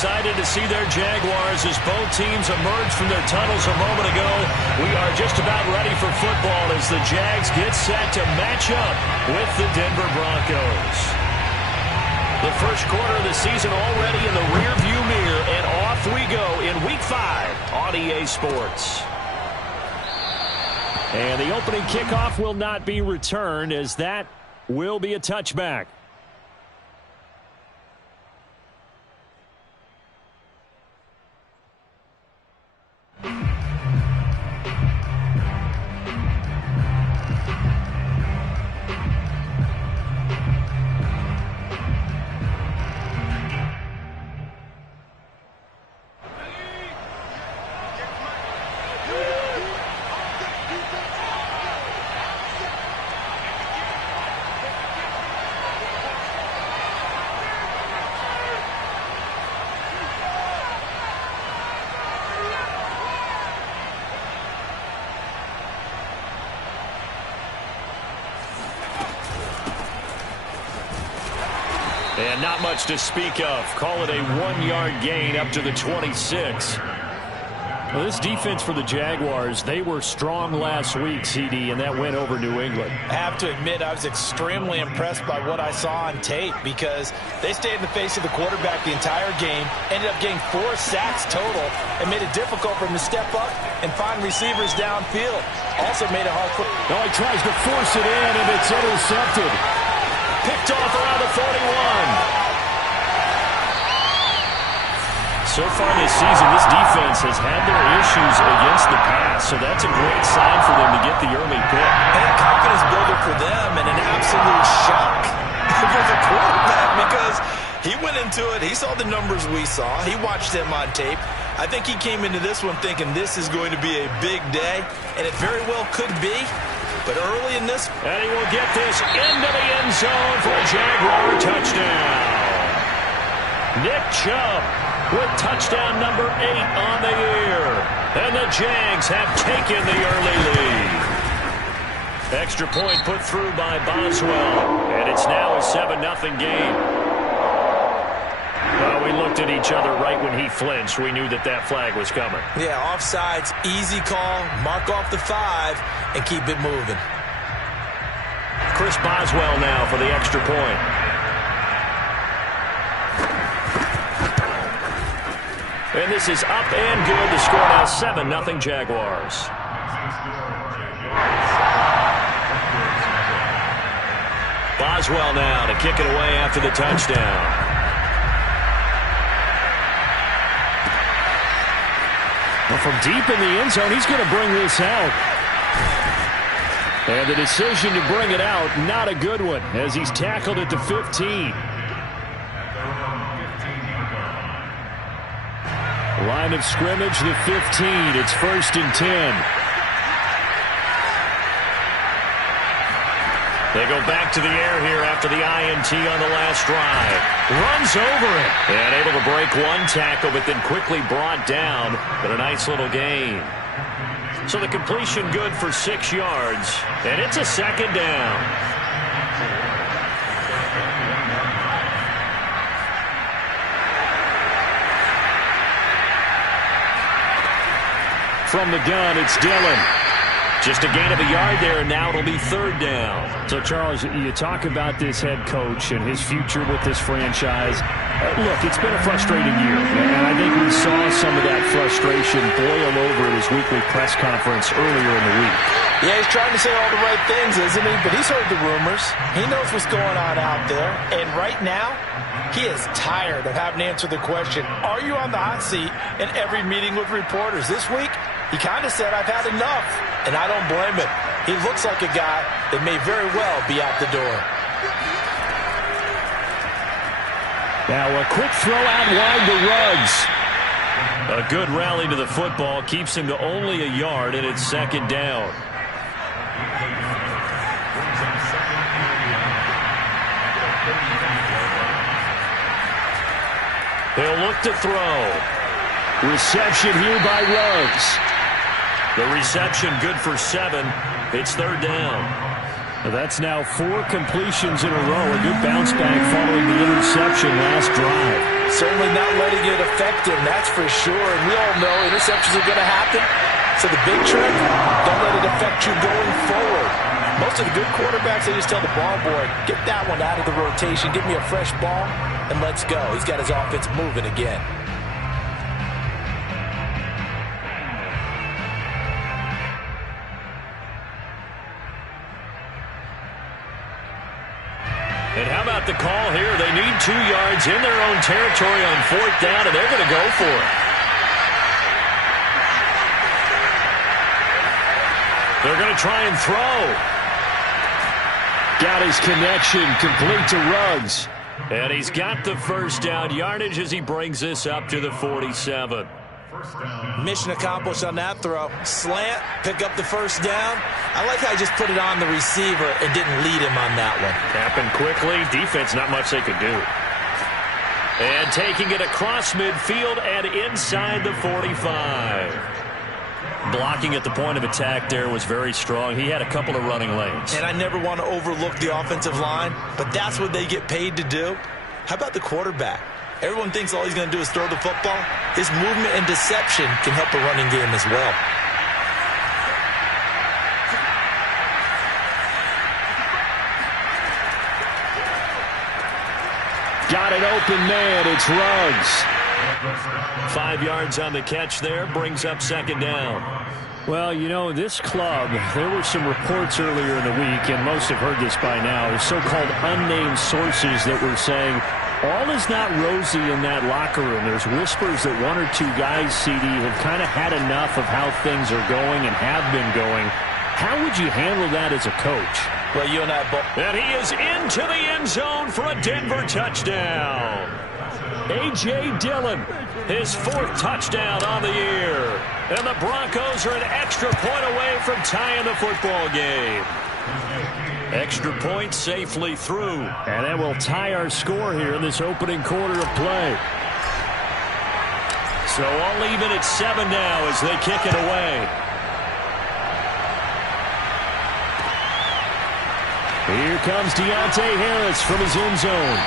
excited to see their Jaguars as both teams emerge from their tunnels a moment ago. We are just about ready for football as the Jags get set to match up with the Denver Broncos. The first quarter of the season already in the rearview mirror, and off we go in Week 5 on EA Sports. And the opening kickoff will not be returned, as that will be a touchback. And not much to speak of. Call it a 1-yard gain up to the 26. Well, this defense for the Jaguars, they were strong last week, CD, and that went over New England. I have to admit, I was extremely impressed by what I saw on tape because they stayed in the face of the quarterback the entire game, ended up getting 4 sacks total, and made it difficult for him to step up and find receivers downfield. Also made it hard for him. Oh, he tries to force it in, and it's intercepted. Picked off around the 41. So far this season, this defense has had their issues against the pass, so that's a great sign for them to get the early pick. And a confidence builder for them, and an absolute shock for the quarterback because he went into it. He saw the numbers we saw. He watched them on tape. I think he came into this one thinking this is going to be a big day, and it very well could be. But early in this... And he will get this into the end zone for a Jaguar touchdown. Nick Chubb with touchdown number 8 on the year. And the Jags have taken the early lead. Extra point put through by Boswell. And it's now a 7-0 game. Well, we looked at each other right when he flinched. We knew that that flag was coming. Yeah, offsides, easy call, mark off the 5, and keep it moving. Chris Boswell now for the extra point. And this is up and good. The score now 7-0 Jaguars. Boswell now to kick it away after the touchdown. Well, from deep in the end zone, he's going to bring this out. And the decision to bring it out, not a good one, as he's tackled at the 15. Line of scrimmage, the 15. It's 1st and 10. They go back to the air here after the INT on the last drive. Runs over it. And able to break one tackle, but then quickly brought down. But a nice little gain. So the completion good for 6 yards. And it's a 2nd down. From the gun, it's Dillon. Just a gain of a yard there, and now it'll be 3rd down. So, Charles, you talk about this head coach and his future with this franchise. Look, it's been a frustrating year, and I think we saw some of that frustration boil over at his weekly press conference earlier in the week. Yeah, he's trying to say all the right things, isn't he? But he's heard the rumors. He knows what's going on out there. And right now, he is tired of having to answer the question, are you on the hot seat in every meeting with reporters? This week, he kind of said, I've had enough. And I don't blame him. He looks like a guy that may very well be out the door. Now a quick throw out wide to Ruggs. A good rally to the football keeps him to only a yard, and it's 2nd down. They'll look to throw. Reception here by Ruggs. The reception good for 7. It's 3rd down. That's now 4 completions in a row. A good bounce back following the interception last drive. Certainly not letting it affect him, that's for sure. And we all know interceptions are going to happen. So the big trick, don't let it affect you going forward. Most of the good quarterbacks, they just tell the ball boy, get that one out of the rotation, give me a fresh ball, and let's go. He's got his offense moving again. And how about the call here? They need 2 yards in their own territory on 4th down, and they're going to go for it. They're going to try and throw. Got his connection complete to Ruggs. And he's got the first down yardage as he brings this up to the 47. Mission accomplished on that throw. Slant, pick up the first down. I like how he just put it on the receiver and didn't lead him on that one. Happened quickly. Defense, not much they could do. And taking it across midfield and inside the 45. Blocking at the point of attack there was very strong. He had a couple of running lanes. And I never want to overlook the offensive line, but that's what they get paid to do. How about the quarterback? Everyone thinks all he's going to do is throw the football. His movement and deception can help a running game as well. Got an open man. It's Ruggs. 5 yards on the catch there. Brings up 2nd down. Well, you know, this club, there were some reports earlier in the week, and most have heard this by now, so-called unnamed sources that were saying all is not rosy in that locker room. There's whispers that 1 or 2 guys, CD, have kind of had enough of how things are going and have been going. How would you handle that as a coach? Well, you and I both. And he is into the end zone for a Denver touchdown. A.J. Dillon, his 4th touchdown on the year. And the Broncos are an extra point away from tying the football game. Extra point safely through. And that will tie our score here in this opening quarter of play. So all even at 7 now as they kick it away. Here comes Deontay Harris from his end zone.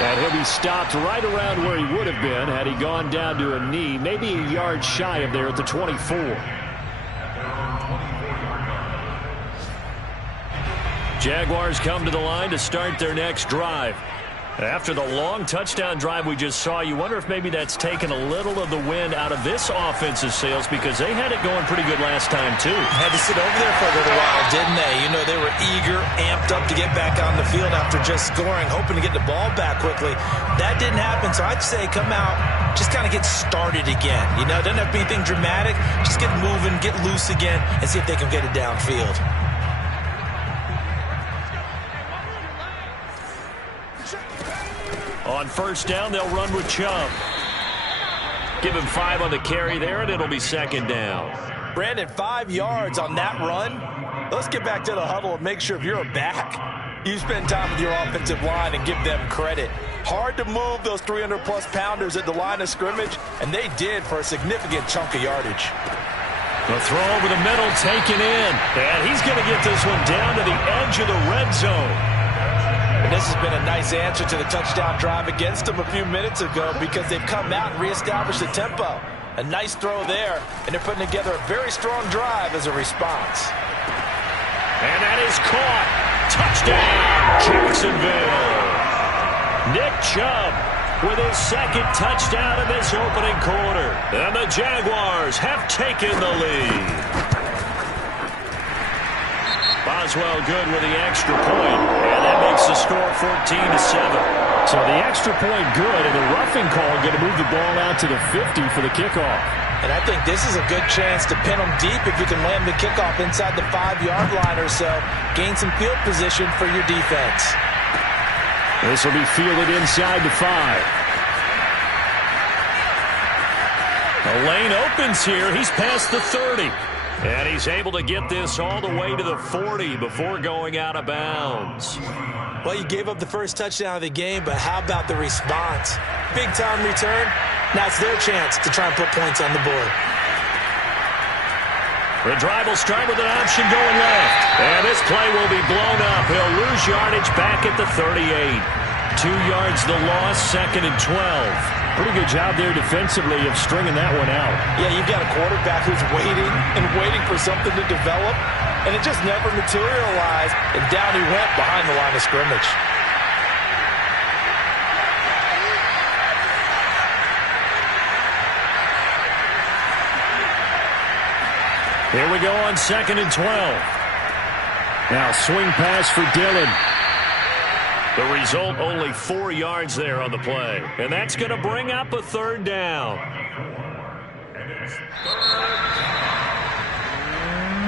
And he'll be stopped right around where he would have been had he gone down to a knee, maybe a yard shy of there at the 24. Jaguars come to the line to start their next drive. After the long touchdown drive we just saw, you wonder if maybe that's taken a little of the wind out of this offense's sails because they had it going pretty good last time, too. Had to sit over there for a little while, didn't they? You know, they were eager, amped up to get back on the field after just scoring, hoping to get the ball back quickly. That didn't happen, so I'd say come out, just kind of get started again. You know, doesn't have to be anything dramatic. Just get moving, get loose again, and see if they can get it downfield. On 1st down, they'll run with Chubb. Give him 5 on the carry there, and it'll be 2nd down. Brandon, 5 yards on that run. Let's get back to the huddle and make sure if you're a back, you spend time with your offensive line and give them credit. Hard to move those 300-plus pounders at the line of scrimmage, and they did for a significant chunk of yardage. The throw over the middle taken in, and he's going to get this one down to the edge of the red zone. And this has been a nice answer to the touchdown drive against them a few minutes ago because they've come out and reestablished the tempo. A nice throw there, and they're putting together a very strong drive as a response. And that is caught. Touchdown, Jacksonville. Nick Chubb with his 2nd touchdown in this opening quarter. And the Jaguars have taken the lead. Boswell good with the extra point, and that makes the score 14-7. So the extra point good, and the roughing call going to move the ball out to the 50 for the kickoff. And I think this is a good chance to pin them deep if you can land the kickoff inside the 5-yard line or so. Gain some field position for your defense. This will be fielded inside the 5. The lane opens here. He's past the 30. And he's able to get this all the way to the 40 before going out of bounds. Well, you gave up the first touchdown of the game, but how about the response? Big-time return. Now it's their chance to try and put points on the board. The drive will start with an option going left. And this play will be blown up. He'll lose yardage back at the 38. 2 yards the loss, 2nd and 12. Pretty good job there defensively of stringing that one out. Yeah, you've got a quarterback who's waiting and waiting for something to develop, and it just never materialized, and down he went behind the line of scrimmage. Here we go on 2nd and 12. Now swing pass for Dillon. The result, only 4 yards there on the play. And that's going to bring up a 3rd down.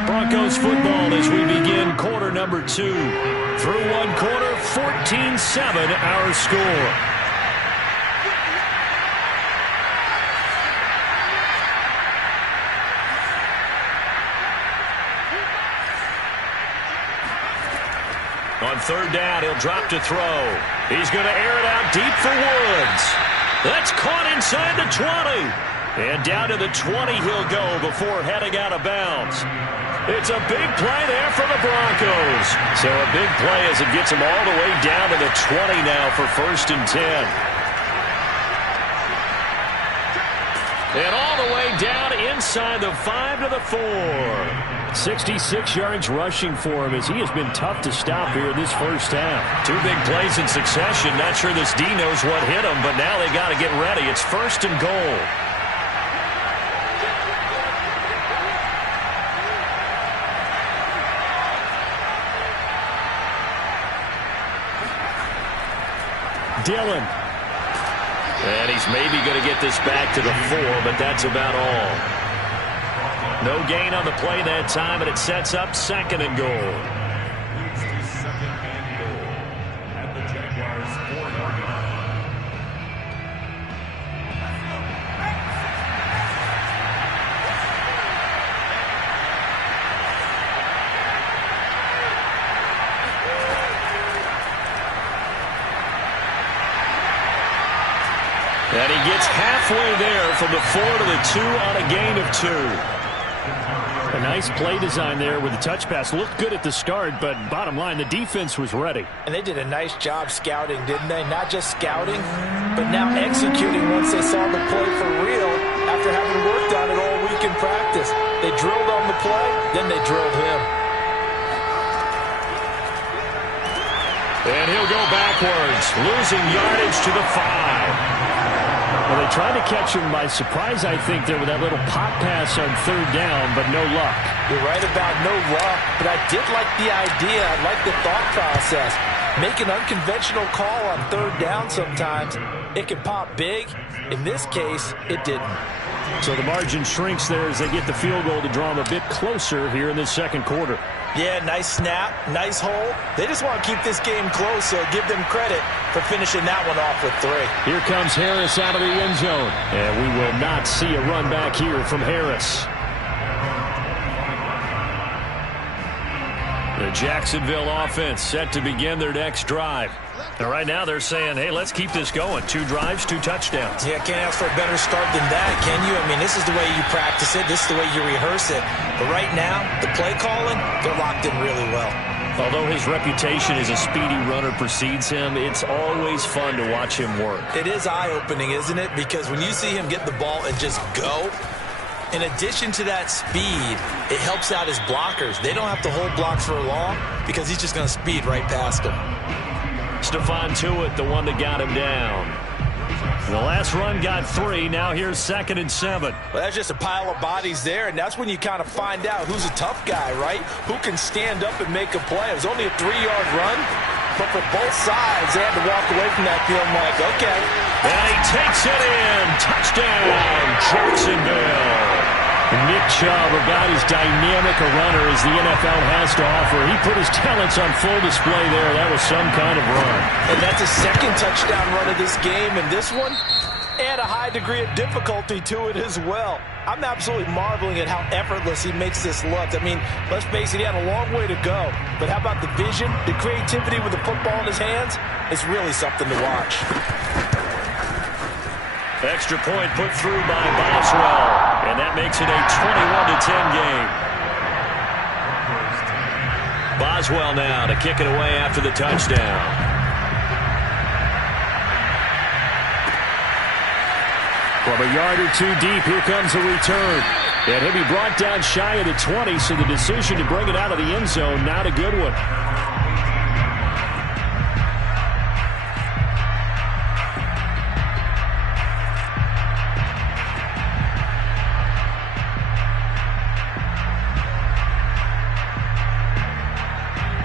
Broncos football as we begin quarter number 2. Through one quarter, 14-7 our score. On 3rd down, he'll drop to throw. He's going to air it out deep for Woods. That's caught inside the 20. And down to the 20 he'll go before heading out of bounds. It's a big play there for the Broncos. So a big play as it gets him all the way down to the 20 now for 1st and 10. And all the way down inside the 5 to the 4. 66 yards rushing for him as he has been tough to stop here this first half. 2 big plays in succession. Not sure this D knows what hit him, but now they got to get ready. It's 1st and goal. Dillon. And he's maybe going to get this back to the 4, but that's about all. No gain on the play that time, and it sets up 2nd and goal. And he gets halfway there from the 4 to the 2 on a gain of 2. A nice play design there with the touch pass. Looked good at the start, but bottom line, the defense was ready. And they did a nice job scouting, didn't they? Not just scouting, but now executing once they saw the play for real after having worked on it all week in practice. They drilled on the play, then they drilled him. And he'll go backwards, losing yardage to the 5. Well, they tried to catch him by surprise, I think, there with that little pop pass on 3rd down, but no luck. You're right about no luck, but I did like the idea. I like the thought process. Make an unconventional call on 3rd down sometimes. It can pop big. In this case, it didn't. So the margin shrinks there as they get the field goal to draw them a bit closer here in this 2nd quarter. Yeah, nice snap, nice hole. They just want to keep this game close, so give them credit for finishing that one off with 3. Here comes Harris out of the end zone. And we will not see a run back here from Harris. The Jacksonville offense set to begin their next drive. And right now they're saying, hey, let's keep this going. 2 drives, 2 touchdowns. Yeah, can't ask for a better start than that, can you? I mean, this is the way you practice it. This is the way you rehearse it. But right now, the play calling, they're locked in really well. Although his reputation as a speedy runner precedes him, it's always fun to watch him work. It is eye-opening, isn't it? Because when you see him get the ball and just go, in addition to that speed, it helps out his blockers. They don't have to hold blocks for long because he's just going to speed right past them. Stephon Tuitt, the one that got him down. The last run got 3. Now here's 2nd and 7. Well, that's just a pile of bodies there, and that's when you kind of find out who's a tough guy, right? Who can stand up and make a play. It was only a 3-yard run, but for both sides, they had to walk away from that field like, okay. And he takes it in. Touchdown, Jacksonville. Nick Chubb, about as dynamic a runner as the NFL has to offer. He put his talents on full display there. That was some kind of run. And that's a 2nd touchdown run of this game. And this one, add a high degree of difficulty to it as well. I'm absolutely marveling at how effortless he makes this look. I mean, let's face it, he had a long way to go. But how about the vision, the creativity with the football in his hands? It's really something to watch. Extra point put through by Boswell. And that makes it a 21-10 game. Boswell now to kick it away after the touchdown. From a yard or two deep, here comes the return. And he'll be brought down shy of the 20, so the decision to bring it out of the end zone, not a good one.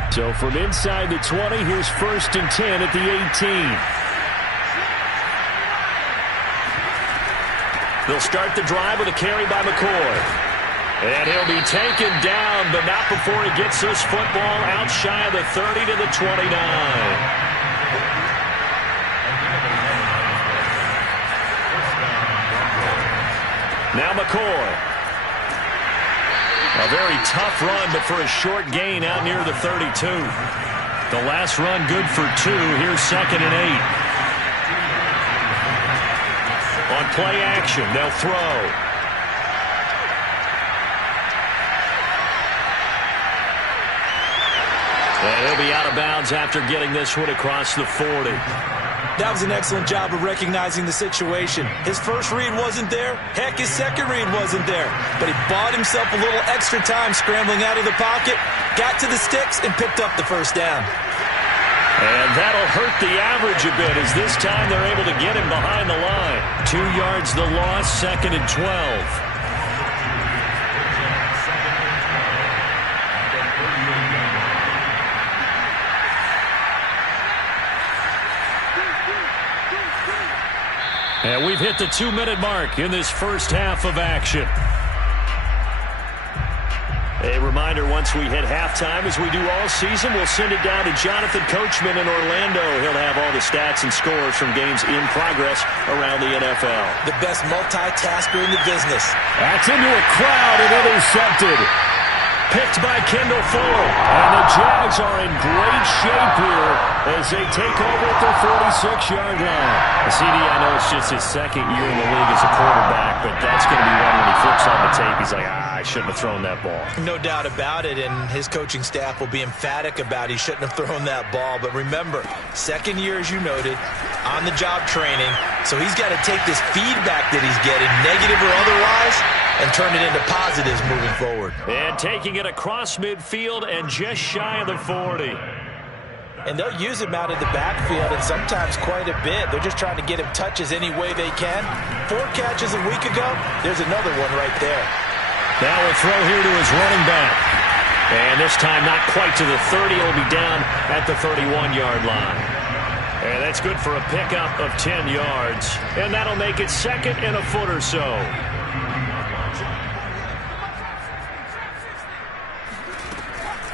So from inside the 20, here's 1st and 10 at the 18. They'll start the drive with a carry by McCoy. And he'll be taken down, but not before he gets this football out shy of the 30 to the 29. Now McCoy. A very tough run, but for a short gain out near the 32. The last run good for 2. Here's 2nd and 8. On play action, they'll throw. And he'll be out of bounds after getting this one across the 40. That was an excellent job of recognizing the situation. His first read wasn't there. Heck, his second read wasn't there. But he bought himself a little extra time scrambling out of the pocket, got to the sticks, and picked up the first down. And that'll hurt the average a bit, as this time they're able to get him behind the line. 2 yards the loss, 2nd and 12. And we've hit the 2-minute mark in this first half of action. A reminder, once we hit halftime, as we do all season, we'll send it down to Jonathan Coachman in Orlando. He'll have all the stats and scores from games in progress around the NFL. The best multitasker in the business. That's into a crowd and intercepted. Picked by Kendall Fuller. And the Jags are in great shape here as they take over at the 46-yard line. CD, I know it's just his second year in the league as a quarterback, but that's going to be one when he flips on the tape. He's like, I shouldn't have thrown that ball. No doubt about it, and his coaching staff will be emphatic about he shouldn't have thrown that ball. But remember, second year, as you noted, on-the-job training, so he's got to take this feedback that he's getting, negative or otherwise, and turn it into positives moving forward. And taking it across midfield and just shy of the 40. And they'll use him out of the backfield, and sometimes quite a bit. They're just trying to get him touches any way they can. 4 catches a week ago, there's another one right there. Now a throw here to his running back. And this time not quite to the 30. He'll be down at the 31-yard line. And that's good for a pickup of 10 yards. And that'll make it 2nd and a foot or so.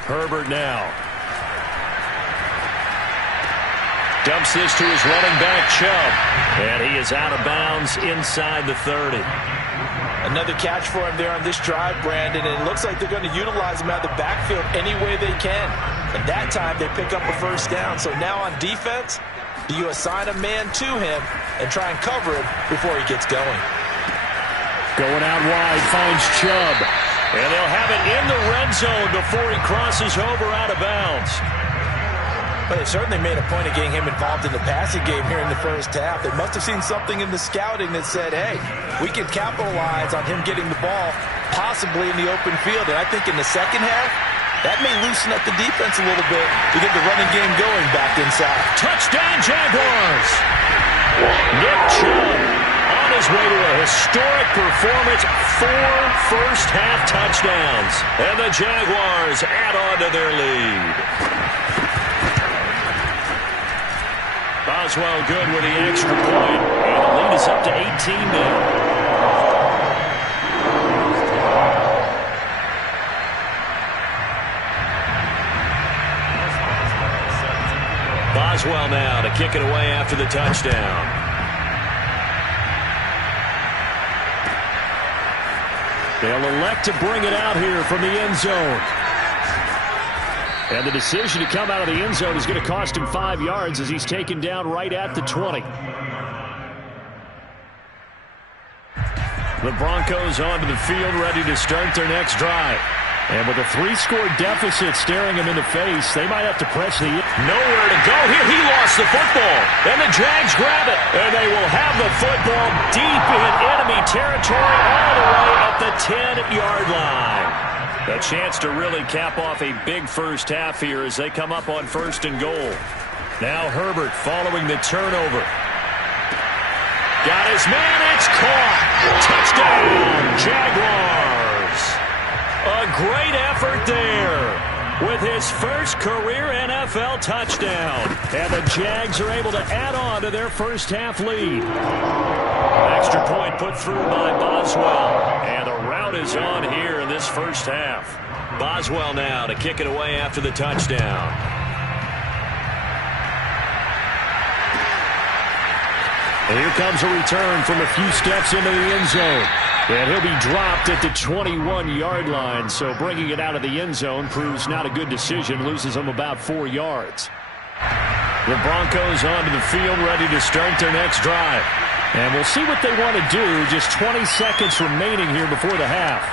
Herbert now. Dumps this to his running back, Chubb. And he is out of bounds inside the 30. Another catch for him there on this drive, Brandon. And it looks like they're going to utilize him out of the backfield any way they can. And that time they pick up a first down. So now on defense, do you assign a man to him and try and cover him before he gets going? Going out wide, finds Chubb. And they'll have it in the red zone before he crosses over out of bounds. But they certainly made a point of getting him involved in the passing game here in the first half. They must have seen something in the scouting that said, hey, we can capitalize on him getting the ball possibly in the open field. And I think in the second half, that may loosen up the defense a little bit to get the running game going back inside. Touchdown, Jaguars! Nick Chubb on his way to a historic performance. 4 first-half touchdowns. And the Jaguars add on to their lead. Boswell good with the extra point. And the lead is up to 18 now. Boswell now to kick it away after the touchdown. They'll elect to bring it out here from the end zone. And the decision to come out of the end zone is going to cost him 5 yards as he's taken down right at the 20. The Broncos onto the field ready to start their next drive. And with a 3-score deficit staring him in the face, they might have to press the... Nowhere to go here. He lost the football. And the Jags grab it. And they will have the football deep in enemy territory all the way at the 10-yard line. A chance to really cap off a big first half here as they come up on 1st and goal. Now Herbert following the turnover. Got his man. It's caught. Touchdown, Jaguars. A great effort there with his first career NFL touchdown. And the Jags are able to add on to their first half lead. Extra point put through by Boswell. And the route is on here in this first half. Boswell now to kick it away after the touchdown. And here comes a return from a few steps into the end zone. And he'll be dropped at the 21-yard line. So bringing it out of the end zone proves not a good decision. Loses him about 4 yards. The Broncos onto the field, ready to start their next drive. And we'll see what they want to do. Just 20 seconds remaining here before the half.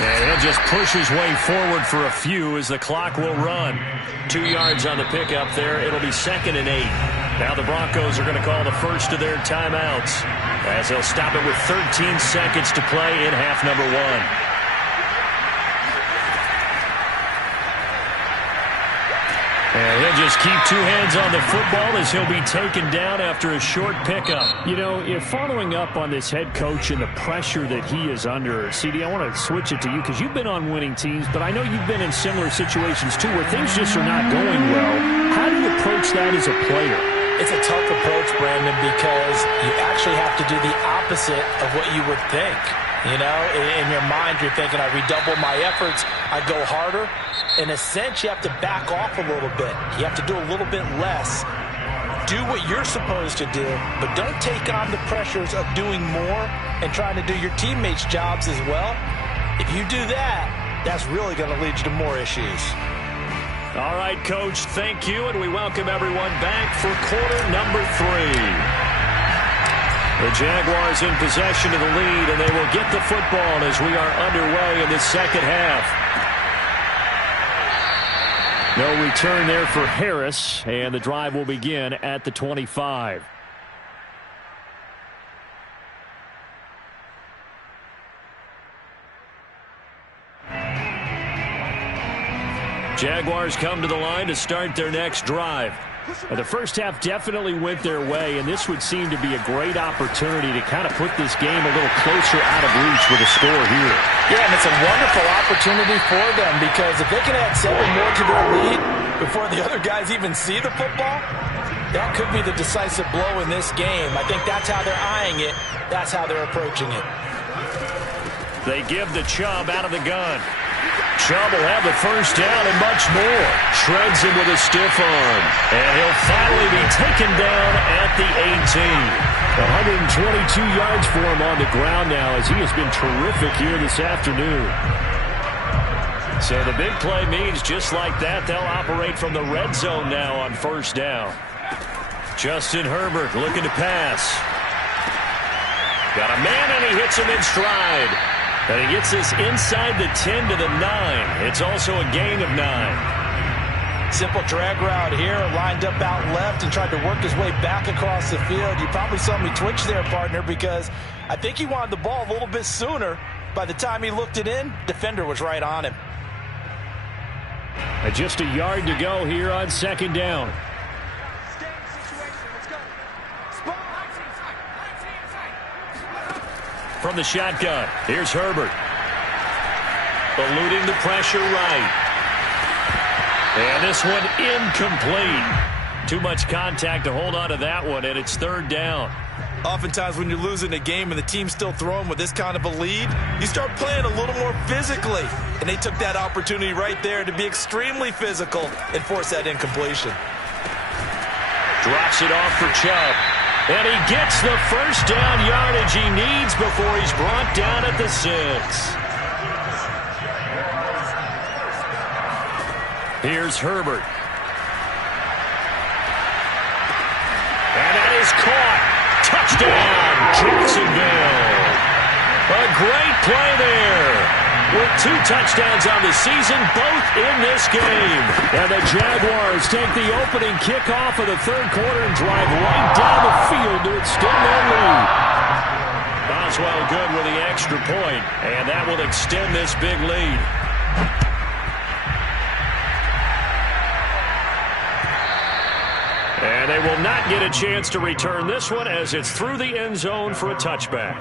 And he'll just push his way forward for a few as the clock will run. 2 yards on the pickup there. It'll be 2nd and 8. Now the Broncos are going to call the first of their timeouts as they'll stop it with 13 seconds to play in half number 1. And he'll just keep 2 hands on the football as he'll be taken down after a short pickup. You know, if following up on this head coach and the pressure that he is under, CD, I want to switch it to you because you've been on winning teams, but I know you've been in similar situations too where things just are not going well. How do you approach that as a player? It's a tough approach, Brandon, because you actually have to do the opposite of what you would think. You know, in your mind, you're thinking, I redouble my efforts, I go harder. In a sense, you have to back off a little bit. You have to do a little bit less. Do what you're supposed to do, but don't take on the pressures of doing more and trying to do your teammates' jobs as well. If you do that, that's really going to lead you to more issues. All right, Coach, thank you, and we welcome everyone back for quarter number 3. The Jaguars in possession of the lead, and they will get the football as we are underway in this second half. No return there for Harris, and the drive will begin at the 25. Jaguars come to the line to start their next drive. The first half definitely went their way, and this would seem to be a great opportunity to kind of put this game a little closer out of reach with a score here. Yeah, and it's a wonderful opportunity for them because if they can add 7 more to their lead before the other guys even see the football, that could be the decisive blow in this game. I think that's how they're eyeing it. That's how they're approaching it. They give the Chubb out of the gun. Chubb will have the first down and much more. Shreds him with a stiff arm. And he'll finally be taken down at the 18. 122 yards for him on the ground now as he has been terrific here this afternoon. So the big play means just like that, they'll operate from the red zone now on first down. Justin Herbert looking to pass. Got a man and he hits him in stride. And he gets this inside the 10 to the 9. It's also a gain of 9. Simple drag route here, lined up out left and tried to work his way back across the field. You probably saw me twitch there, partner, because I think he wanted the ball a little bit sooner. By the time he looked it in, defender was right on him. And just a yard to go here on second down. From the shotgun, here's Herbert. Eluding the pressure right. And this one incomplete. Too much contact to hold on to that one, and it's third down. Oftentimes when you're losing a game and the team's still throwing with this kind of a lead, you start playing a little more physically. And they took that opportunity right there to be extremely physical and force that incompletion. Drops it off for Chubb. And he gets the first down yardage he needs before he's brought down at the 6. Here's Herbert. And that is caught. Touchdown, Jacksonville. A great play there. with 2 touchdowns on the season, both in this game. And the Jaguars take the opening kickoff of the third quarter and drive right down the field to extend their lead. Boswell good with the extra point, and that will extend this big lead. And they will not get a chance to return this one as it's through the end zone for a touchback.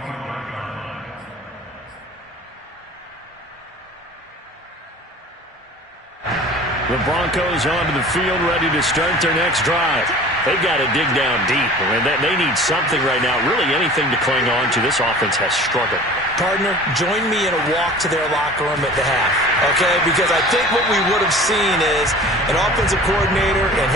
The Broncos onto the field, ready to start their next drive. They've got to dig down deep. I mean, they need something right now, really anything to cling on to. This offense has struggled. Partner, join me in a walk to their locker room at the half, okay? Because I think what we would have seen is an offensive coordinator and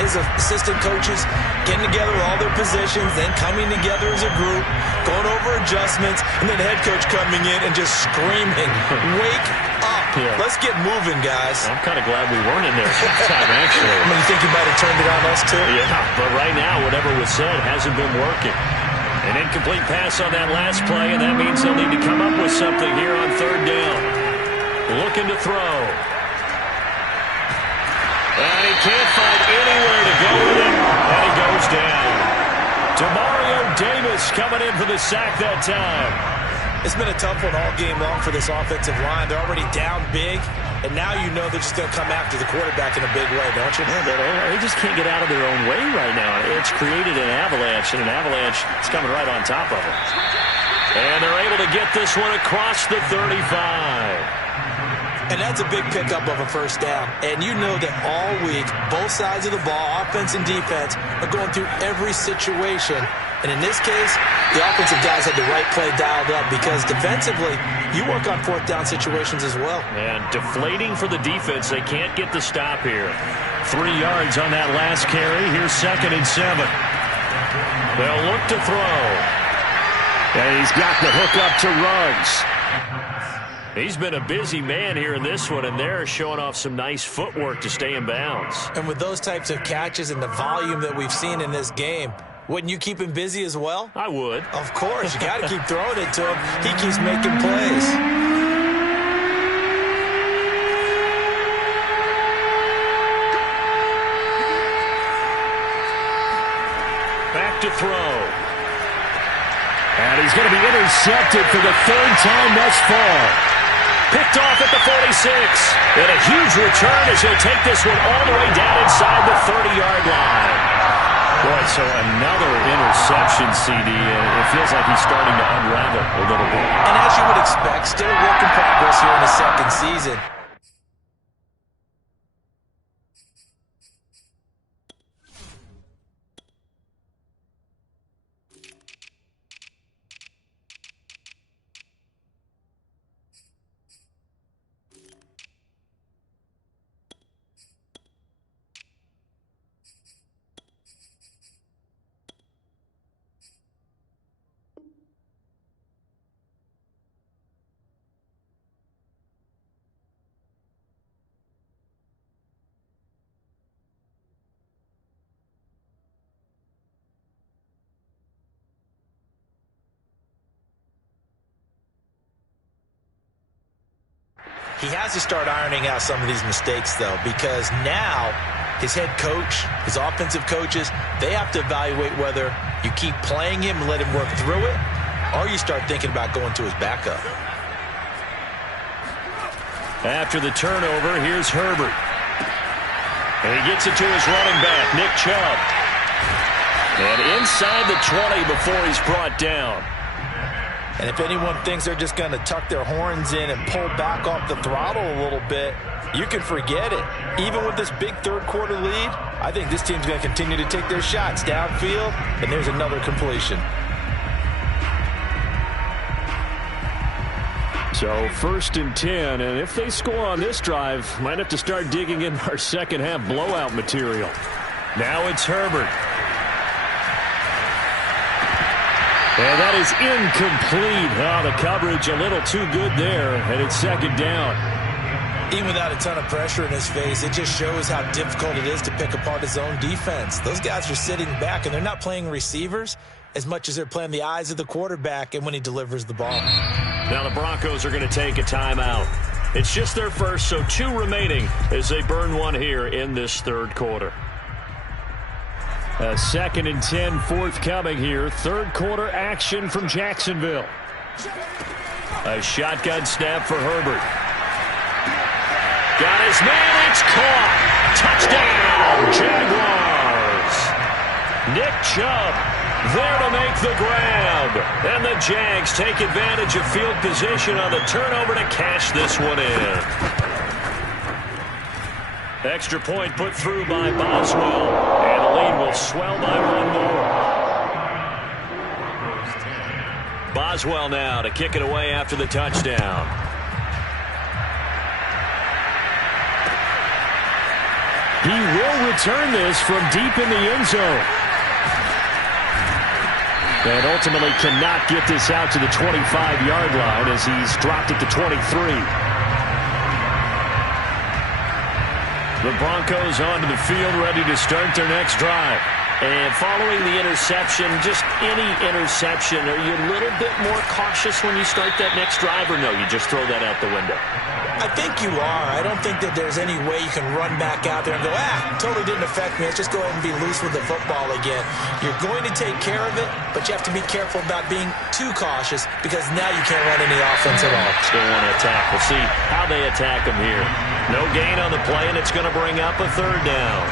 his assistant coaches getting together all their positions, then coming together as a group, going over adjustments, and then the head coach coming in and just screaming, "Wake up. Yeah. Let's get moving, guys." I'm kind of glad we weren't in there sometime, actually. I mean, you think you might have turned it on us, too? Yeah, but right now, whatever was said hasn't been working. An incomplete pass on that last play, and that means they'll need to come up with something here on third down. Looking to throw. And he can't find anywhere to go with it, and he goes down. Demario Davis coming in for the sack that time. It's been a tough one all game long for this offensive line. They're already down big, and now you know they're just going to come after the quarterback in a big way, don't you? Yeah, they just can't get out of their own way right now. It's created an avalanche, and an avalanche is coming right on top of them. And they're able to get this one across the 35. And that's a big pickup of a first down. And you know that all week, both sides of the ball, offense and defense, are going through every situation. And in this case, the offensive guys had the right play dialed up because defensively, you work on fourth down situations as well. And deflating for the defense. They can't get the stop here. 3 yards on that last carry. Here's 2nd and 7. They'll look to throw. And he's got the hook up to Ruggs. He's been a busy man here in this one, and they're showing off some nice footwork to stay in bounds. And with those types of catches and the volume that we've seen in this game, wouldn't you keep him busy as well? I would. Of course. You got to keep throwing it to him. He keeps making plays. Back to throw. And he's going to be intercepted for the 3rd time thus far. Picked off at the 46. And a huge return as he'll take this one all the way down inside the 30-yard line. Boy, so another interception, CD, and it feels like he's starting to unravel a little bit. And as you would expect, still a work in progress here in the second season. He has to start ironing out some of these mistakes, though, because now his head coach, his offensive coaches, they have to evaluate whether you keep playing him and let him work through it, or you start thinking about going to his backup. After the turnover, here's Herbert. And he gets it to his running back, Nick Chubb. And inside the 20 before he's brought down. And if anyone thinks they're just going to tuck their horns in and pull back off the throttle a little bit, you can forget it. Even with this big third quarter lead, I think this team's going to continue to take their shots downfield, and there's another completion. So 1st and 10, and if they score on this drive, might have to start digging in our second half blowout material. Now it's Herbert. And that is incomplete. Oh, the coverage a little too good there, and it's 2nd down. Even without a ton of pressure in his face, it just shows how difficult it is to pick apart his own defense. Those guys are sitting back, and they're not playing receivers. as much as they're playing the eyes of the quarterback and when he delivers the ball. Now the Broncos are going to take a timeout. It's just their first, so 2 remaining as they burn one here in this third quarter. A 2nd and 10 forthcoming here. Third quarter action from Jacksonville. A shotgun snap for Herbert. Got his man, it's caught. Touchdown, Jaguars. Nick Chubb there to make the grab. And the Jags take advantage of field position on the turnover to cash this one in. Extra point put through by Boswell. And the lead will swell by 1 more. Boswell now to kick it away after the touchdown. He will return this from deep in the end zone. And ultimately cannot get this out to the 25-yard line as he's dropped it to 23. The Broncos onto the field, ready to start their next drive. And following the interception, just any interception, are you a little bit more cautious when you start that next drive, or no, you just throw that out the window? I think you are. I don't think that there's any way you can run back out there and go, totally didn't affect me. Let's just go ahead and be loose with the football again. You're going to take care of it, but you have to be careful about being too cautious because now you can't run any offense at all. Still want to attack. We'll see how they attack them here. No gain on the play, and it's going to bring up a third down.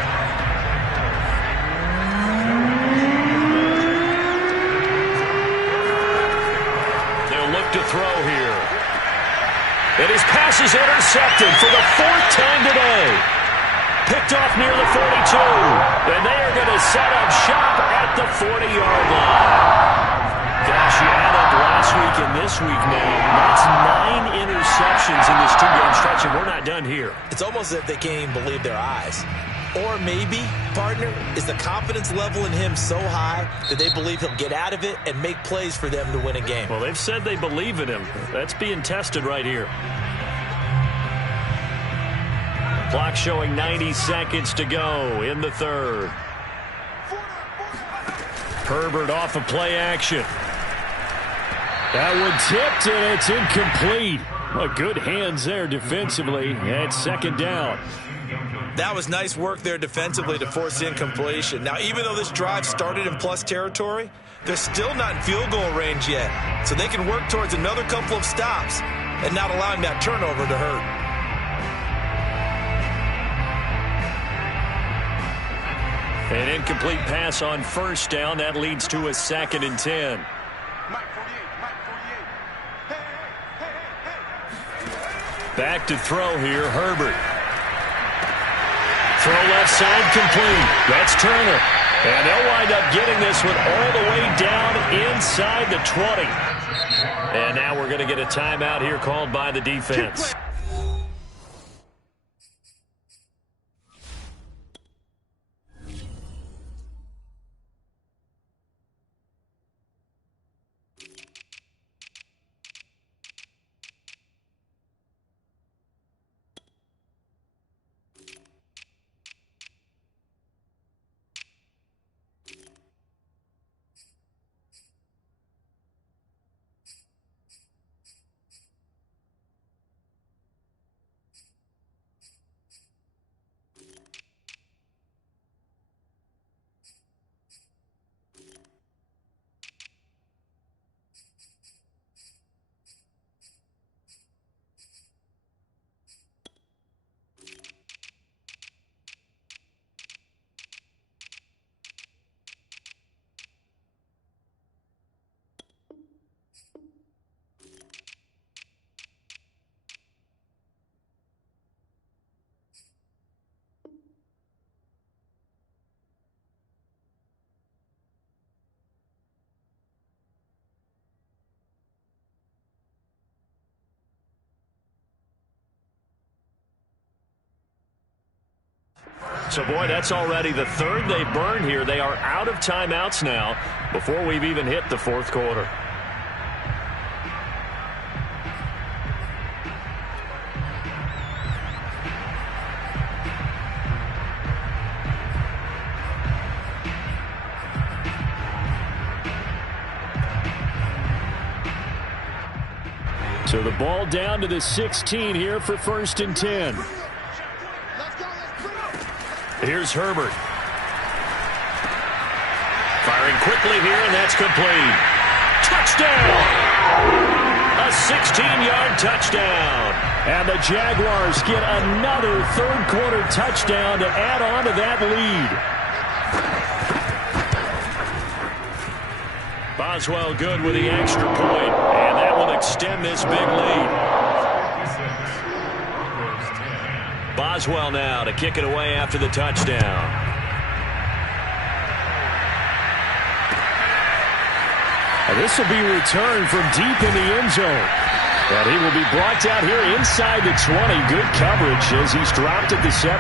They'll look to throw here. And his pass is intercepted for the 4th time today. Picked off near the 42. And they are going to set up shop at the 40-yard line. Gosh, you add up last week and this week now. That's 9 interceptions in this 2-game stretch, and we're not done here. It's almost as if they can't even believe their eyes. Or maybe, partner, is the confidence level in him so high that they believe he'll get out of it and make plays for them to win a game. Well, they've said they believe in him. That's being tested right here. Clock showing 90 seconds to go in the third. Herbert off of play action. That one tipped, and it's incomplete. Well, good hands there defensively at 2nd down. That was nice work there defensively to force incompletion. Now, even though this drive started in plus territory, they're still not in field goal range yet. So they can work towards another couple of stops and not allowing that turnover to hurt. An incomplete pass on 1st down. That leads to a 2nd and 10. Back to throw here, Herbert. Throw left side complete. That's Turner. And they'll wind up getting this one all the way down inside the 20. And now we're going to get a timeout here called by the defense. So, boy, that's already the 3rd they burned here. They are out of timeouts now before we've even hit the 4th quarter. So the ball down to the 16 here for 1st and 10. Here's Herbert. Firing quickly here, and that's complete. Touchdown! A 16-yard touchdown. And the Jaguars get another third-quarter touchdown to add on to that lead. Boswell good with the extra point, and that will extend this big lead. Boswell now to kick it away after the touchdown. And this will be returned from deep in the end zone. And he will be brought down here inside the 20. Good coverage as he's dropped at the 7.